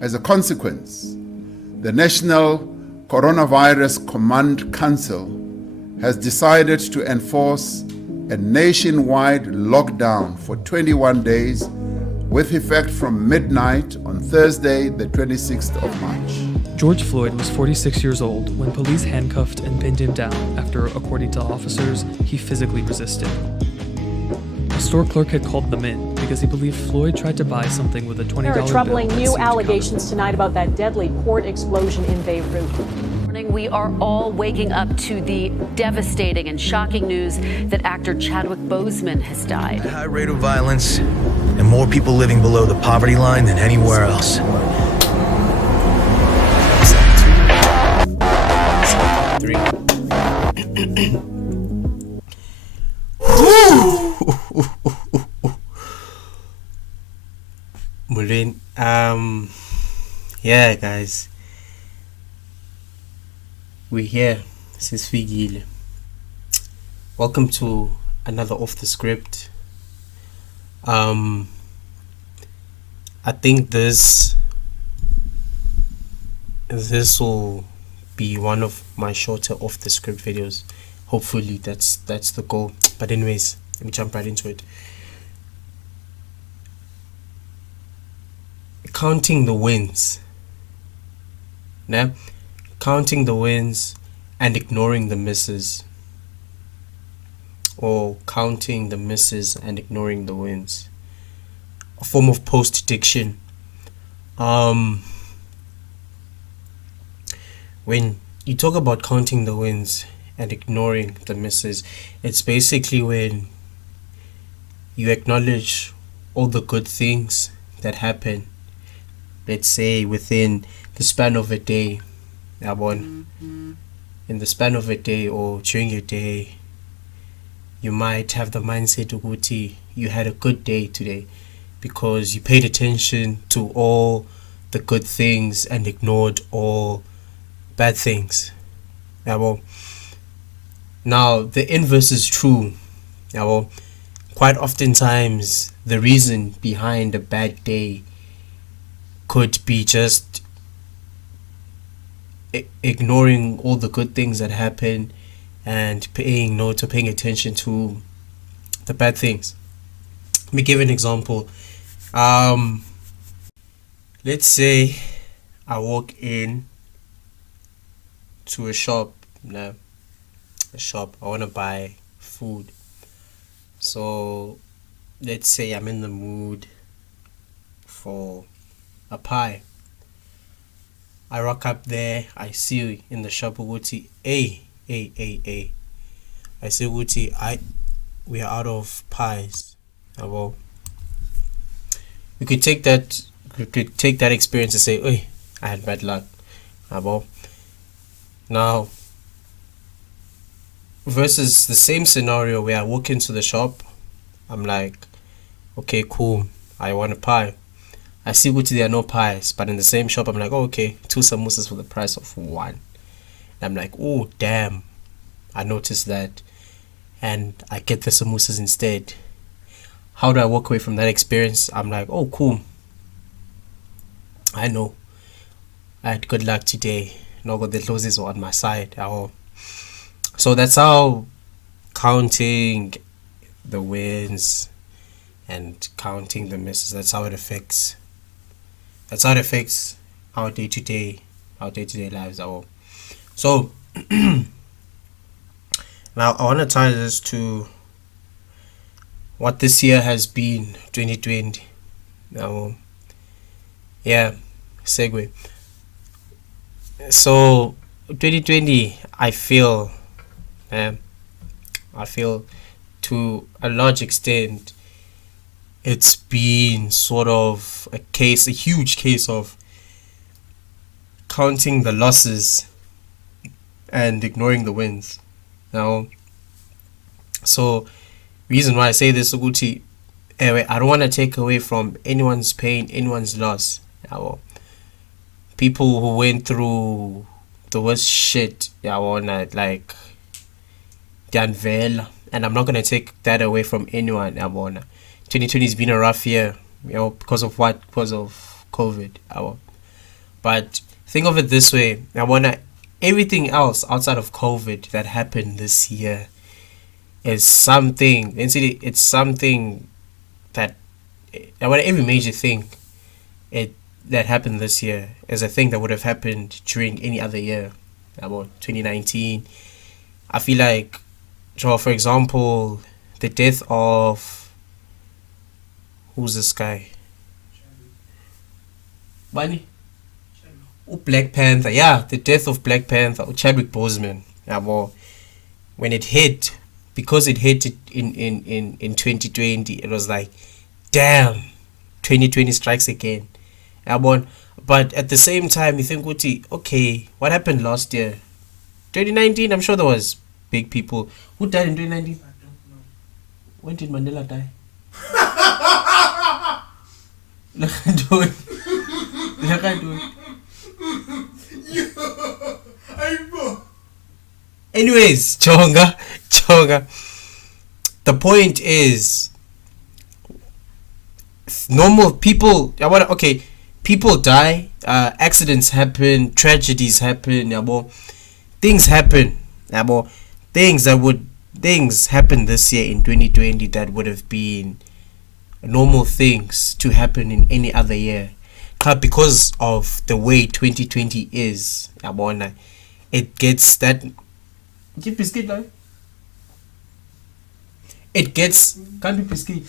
As a consequence, the National Coronavirus Command Council has decided to enforce a nationwide lockdown for 21 days with effect from midnight on Thursday, the 26th of March. George Floyd was 46 years old when police handcuffed and pinned him down after, according to officers, he physically resisted. A store clerk had called them in because he believed Floyd tried to buy something with a $20 bill. There are troubling new allegations tonight about that deadly port explosion in Beirut. We are all waking up to the devastating and shocking news that actor Chadwick Boseman has died. A high rate of violence and more people living below the poverty line than anywhere else. Mulin, yeah, guys, we're here. Sisfikile. Welcome to another Off the Script. I think this will be one of my shorter Off the Script videos. Hopefully that's the goal. But anyways, let me jump right into it. Counting the wins. Now, counting the wins and ignoring the misses. Or counting the misses and ignoring the wins. A form of post-diction. When you talk about counting the wins and ignoring the misses, it's basically when you acknowledge all the good things that happen, let's say within the span of a day. In the span of a day or during a day, you might have the mindset ukuthi you had a good day today because you paid attention to all the good things and ignored all bad things. Now the inverse is true. Quite oftentimes the reason behind a bad day could be just ignoring all the good things that happen and paying attention to the bad things. Let me give an example. Let's say I walk in to a shop. I want to buy food. So let's say I'm in the mood for a pie. I rock up there, I see in the shop ukuthi, I say ukuthi, we are out of pies. Well, you could take that experience and say, hey, I had bad luck. Well, now versus the same scenario where I walk into the shop, I'm like, okay, cool, I want a pie. I see which there are no pies, but in the same shop, I'm like, oh, okay, 2 samosas for the price of 1. And I'm like, oh, damn, I noticed that. And I get the samosas instead. How do I walk away from that experience? I'm like, oh, cool. I know. I had good luck today. No, the losses were on my side. So that's how counting the wins and counting the misses, that's how it affects our day-to-day lives. So now I want to tie this to what this year has been, 2020. Segue. So 2020, I feel to a large extent it's been sort of a huge case of counting the losses and ignoring the wins. Now, so reason why I say this, Uguti, I don't want to take away from anyone's pain, anyone's loss. People who went through the worst shit, like Danvel, and I'm not gonna take that away from anyone. 2020 has been a rough year, because of what? Because of COVID. But think of it this way. Everything else outside of COVID that happened this year is something. It's something that every major thing that happened this year is a thing that would have happened during any other year. About 2019, I feel like, for example, the death of who's this guy? Bunny? Black Panther. Yeah, the death of Black Panther, Chadwick Boseman. When it hit, because it hit it in 2020, it was like, damn, 2020 strikes again. But at the same time, you think, okay, what happened last year? 2019, I'm sure there was big people. Who died in 2019? I don't know. When did Mandela die? Look, I do it. Look, I do it. Anyways, Chonga. The point is, normal people. People die. Accidents happen. Tragedies happen. Things happen. Things happened this year in 2020 that would have been normal things to happen in any other year. Because of the way 2020 is, it gets that. Keep biscuit, no? It gets. Can't be biscuit.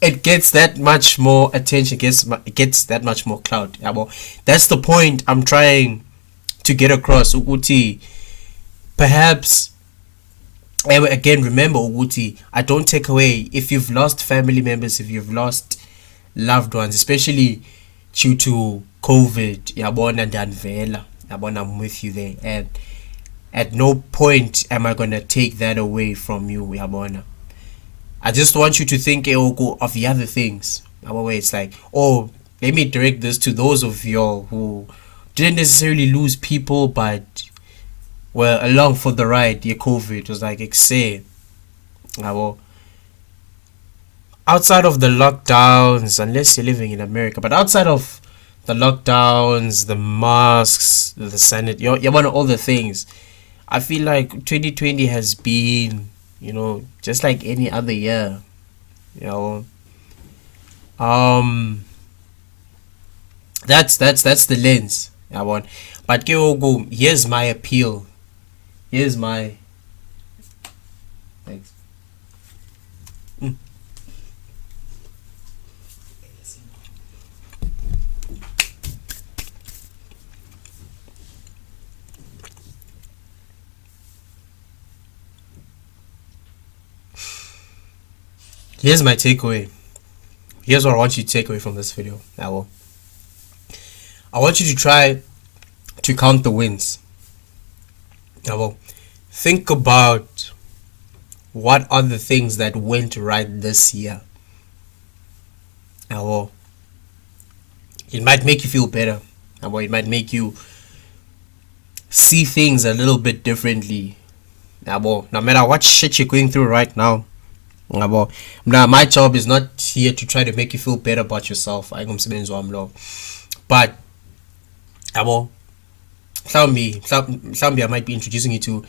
It gets that much more attention. It gets that much more clout. That's the point I'm trying to get across. Uguti, perhaps. Again, remember, Uguti, I don't take away if you've lost family members, if you've lost loved ones, especially due to COVID. I'm with you there, and at no point am I gonna take that away from you. I just want you to think of the other things. Where it's like, oh, let me direct this to those of y'all who didn't necessarily lose people, but were along for the ride. Your COVID, it was like, outside of the lockdowns, unless you're living in America, but outside of the lockdowns, the masks, the sanity, all the things, I feel like 2020 has been, just like any other year. That's the lens. But here's my appeal. Thanks. Here's my takeaway. Here's what I want you to take away from this video. I want you to try to count the wins. Think about what are the things that went right this year. It might make you feel better. It might make you see things a little bit differently. No matter what shit you're going through right now. Now, my job is not here to try to make you feel better about yourself. But I might be introducing you to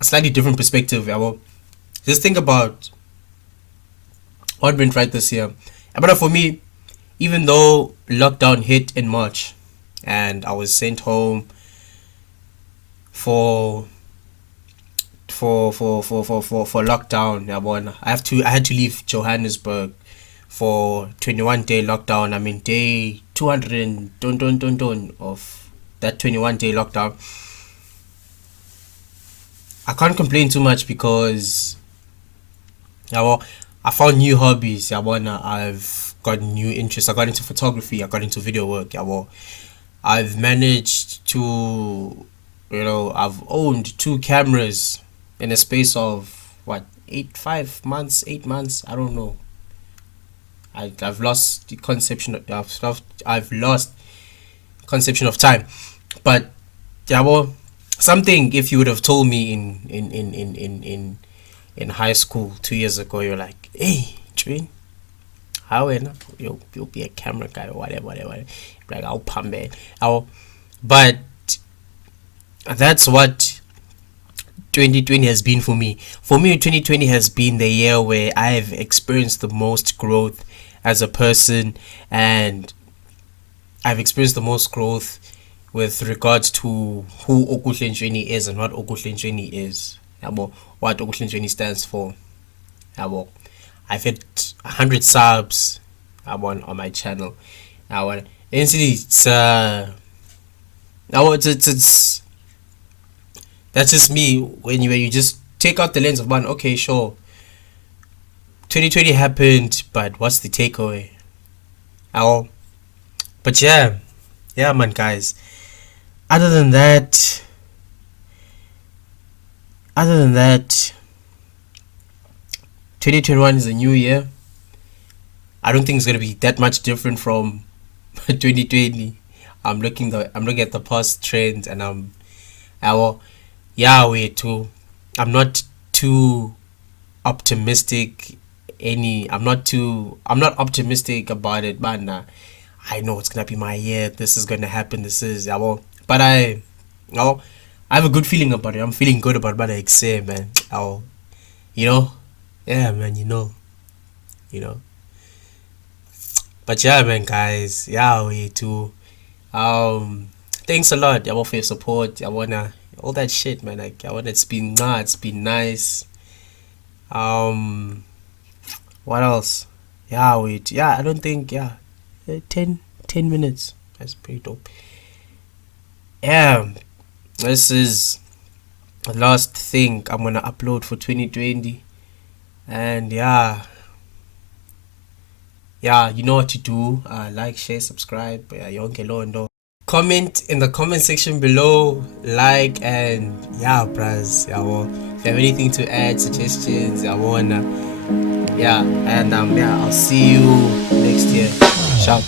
a slightly different perspective. Just think about what went right this year. But for me, even though lockdown hit in March and I was sent home for lockdown, I had to leave Johannesburg for 21-day lockdown. I'm in day 200 and dun of that 21-day lockdown. I can't complain too much because I found new hobbies. I've got new interests. I got into photography. I got into video work. I've managed to, I've owned 2 cameras in a space of 8 months. I don't know. I've lost the conception of time. But something, if you would have told me in high school 2 years ago, you're like, hey, Train, how you'll be a camera guy or whatever. Like I'll pump it. But that's what 2020 has been for me. For me, 2020 has been the year where I've experienced the most growth as a person, and I've experienced the most growth with regards to who Okuhlenjweni is and what Okuhlenjweni is. What Okuhlenjweni stands for. I've hit 100 subs on my channel. It's that's just me. When you just take out the lens of okay, sure, 2020 happened, but what's the takeaway? But yeah, man, guys. Other than that, 2021 is a new year. I don't think it's gonna be that much different from 2020. I'm looking at the past trends, and I'm not too optimistic. I'm not optimistic about it, man. I know it's gonna be my year. This is gonna happen. But I have a good feeling about it. I'm feeling good about what I say, man. Yeah, man. But yeah, man, guys. Thanks a lot, for your support. All that shit, man. It's been nice. What else? I don't think 10 minutes. That's pretty dope. This is the last thing I'm gonna upload for 2020, and you know what to do. Like, share, subscribe. Comment in the comment section below, like, and bros. If you have anything to add, suggestions, I'll see you next year. Ciao.